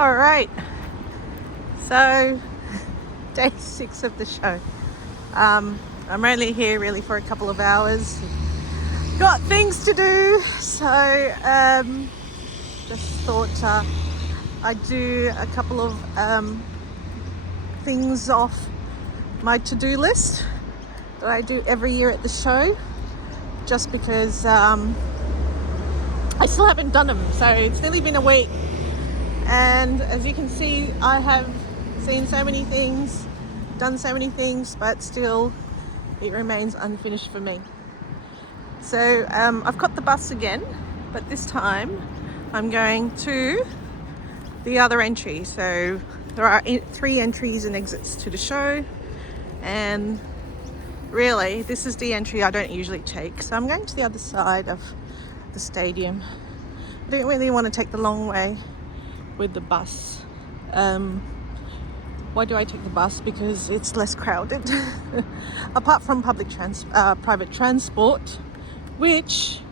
All right, so day 6 of the show. I'm only here really for a couple of hours. Got things to do, so just thought I'd do a couple of things off my to-do list that I do every year at the show, just because I still haven't done them. So it's nearly been a week, and as you can see, I have seen so many things, done so many things, but still it remains unfinished for me. So I've got the bus again, but this time I'm going to the other entry. So there are 3 entries and exits to the show, and really this is the entry I don't usually take. So I'm going to the other side of the stadium. I don't really want to take the long way with the bus. Why do I take the bus? Because it's less crowded. Apart from private transport, which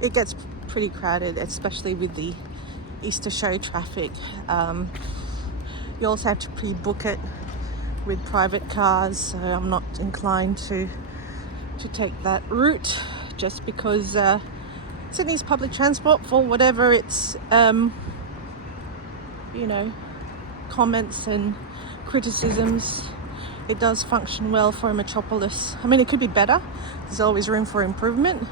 it gets pretty crowded, especially with the Easter show traffic. You also have to pre-book it with private cars, so I'm not inclined to take that route, just because Sydney's public transport, for whatever its comments and criticisms, it does function well for a metropolis. I mean, it could be better. There's always room for improvement.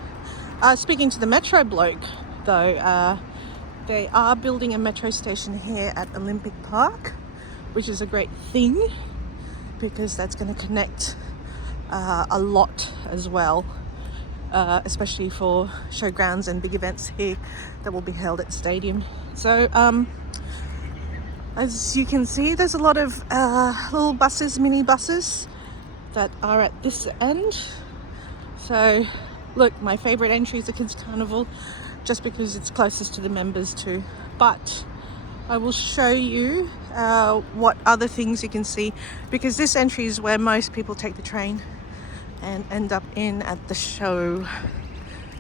Speaking to the Metro bloke, though, they are building a metro station here at Olympic Park, which is a great thing, because that's going to connect a lot as well, especially for showgrounds and big events here that will be held at the stadium. So as you can see, there's a lot of little buses, mini buses, that are at this end. So look, my favourite entry is the Kids Carnival, just because it's closest to the members too. But I will show you what other things you can see, because this entry is where most people take the train and end up in at the show.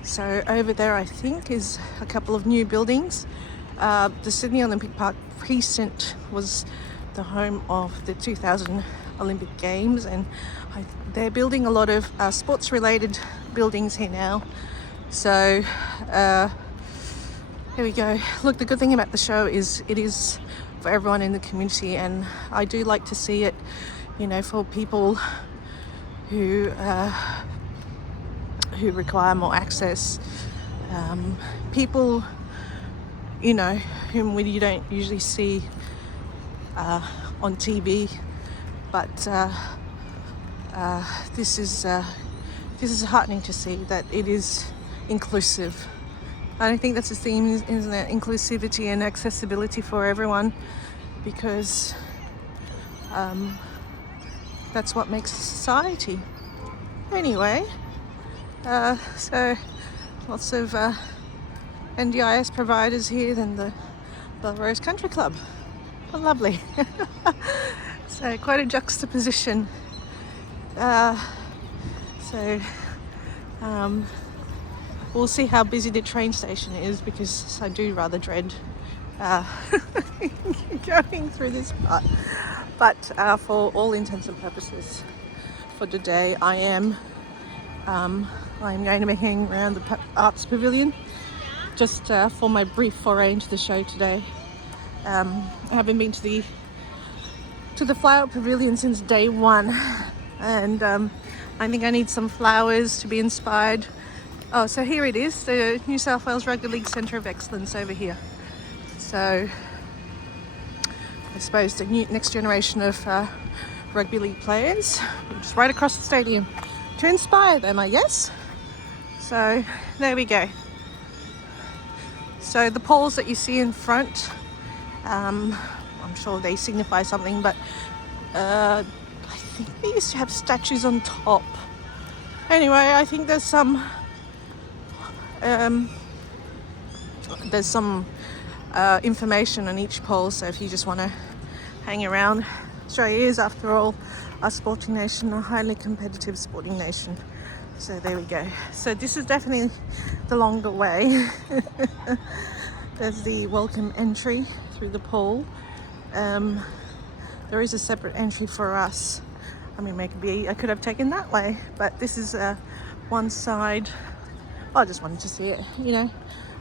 So over there, I think, is a couple of new buildings. The Sydney Olympic Park precinct was the home of the 2000 Olympic Games, and they're building a lot of sports related buildings here now. So here we go. Look, the good thing about the show is it is for everyone in the community, and I do like to see it, for people who require more access, people whom you don't usually see on TV, but this is heartening to see that it is inclusive. And I think that's the theme, isn't it? Inclusivity and accessibility for everyone, because that's what makes a society. Anyway, so lots of NDIS providers here, than the Belrose Country Club. Oh, lovely. So quite a juxtaposition. We'll see how busy the train station is, because I do rather dread going through this part. But for all intents and purposes, for today, I am going to be hanging around the Arts Pavilion, just for my brief foray into the show today. I haven't been to the Flower Pavilion since day 1, and I think I need some flowers to be inspired. Oh, so here it is, the New South Wales Rugby League Centre of Excellence over here. So I suppose the next generation of rugby league players, just right across the stadium, to inspire them, I guess. So there we go. So the poles that you see in front, I'm sure they signify something, but I think they used to have statues on top. Anyway, I think there's some information on each pole, so if you just want to hang around. Australia is, after all, a sporting nation, a highly competitive sporting nation. So there we go. So this is definitely the longer way. There's the welcome entry through the pool. There is a separate entry for us. I mean, maybe I could have taken that way, but this is one side. I just wanted to see it, you know.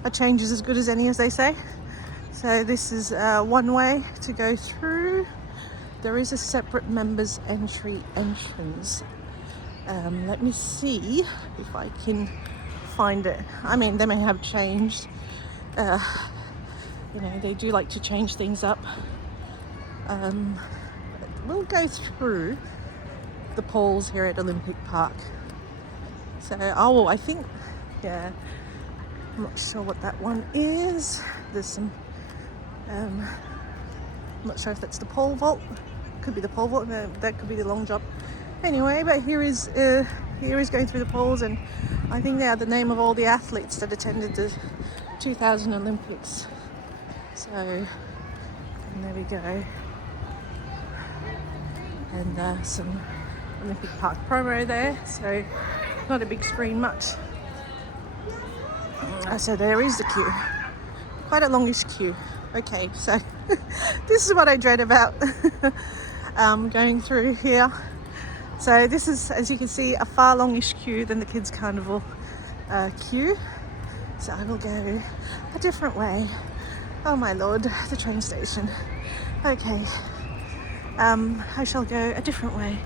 A change is as good as any, as they say. So this is one way to go through. There is a separate members entry entrance. Let me see if I can find it. I mean, they may have changed. You know, they do like to change things up. We'll go through the pools here at Olympic Park. So, oh, I think, yeah, I'm not sure what that one is. There's some, I'm not sure if that's the pole vault. Could be the pole vault, that could be the long jump. Anyway, but here is going through the poles, and I think they are the name of all the athletes that attended the 2000 Olympics. So, and there we go. And some Olympic Park promo there, so not a big screen much. So there is the queue, quite a longish queue. Okay, so this is what I dread about going through here. So this is, as you can see, a far longish queue than the Kids Carnival queue. So I will go a different way. Oh my lord, the train station. Okay, I shall go a different way.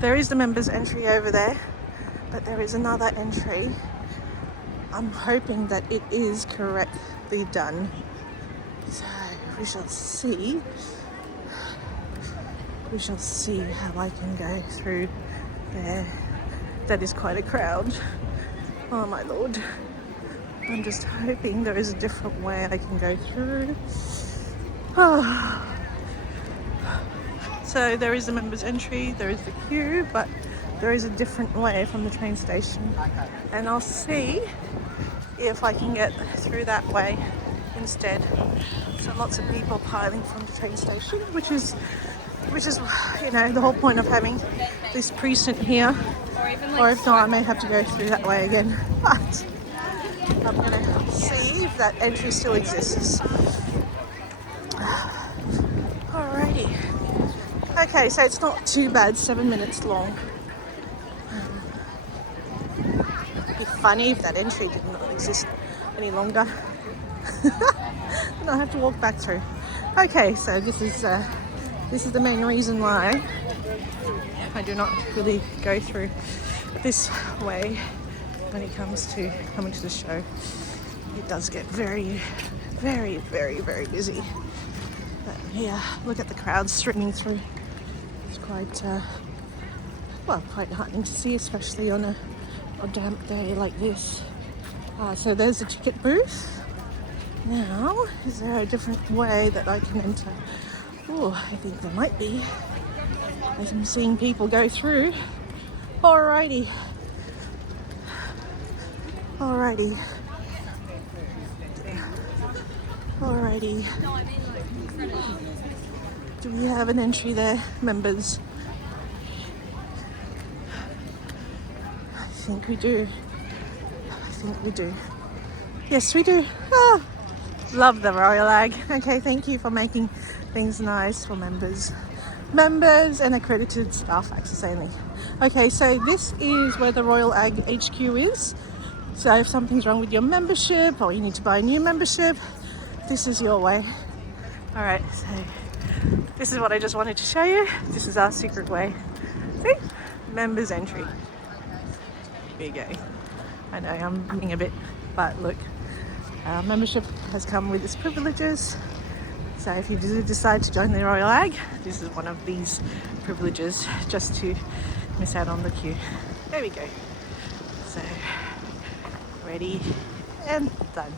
There is the members entry over there, but there is another entry. I'm hoping that it is correctly done. So we shall see. We shall see how I can go through there. That is quite a crowd. Oh my lord. I'm just hoping there is a different way I can go through. Oh. So there is the members entry, there is the queue, but there is a different way from the train station. And I'll see if I can get through that way instead. So lots of people piling from the train station, which is, you know, the whole point of having this precinct here. Or if not, I may have to go through that way again. But I'm gonna see if that entry still exists. Alrighty. Okay, so it's not too bad, 7 minutes long. It'd be funny if that entry did not exist any longer. And I have to walk back through. Okay, so this is the main reason why I do not really go through this way when it comes to coming to the show. It does get very, very, very, very busy. But yeah, look at the crowds streaming through. It's quite, quite heartening to see, especially on a damp day like this. So there's the ticket booth. Now, is there a different way that I can enter? Oh, I think there might be, as I'm seeing people go through. Alrighty. Alrighty. Alrighty. Do we have an entry there, members? I think we do. I think we do. Yes, we do. Ah, love the Royal Ag. Okay, thank you for making things nice for members. Members and accredited staff access only. Okay, so this is where the Royal Ag HQ is. So if something's wrong with your membership or you need to buy a new membership, this is your way. All right, so this is what I just wanted to show you. This is our secret way. See? Members entry. There you go. I know I'm being a bit, but look, our membership has come with its privileges. So if you do decide to join the Royal Ag, this is one of these privileges, just to miss out on the queue. There we go. So, ready and done.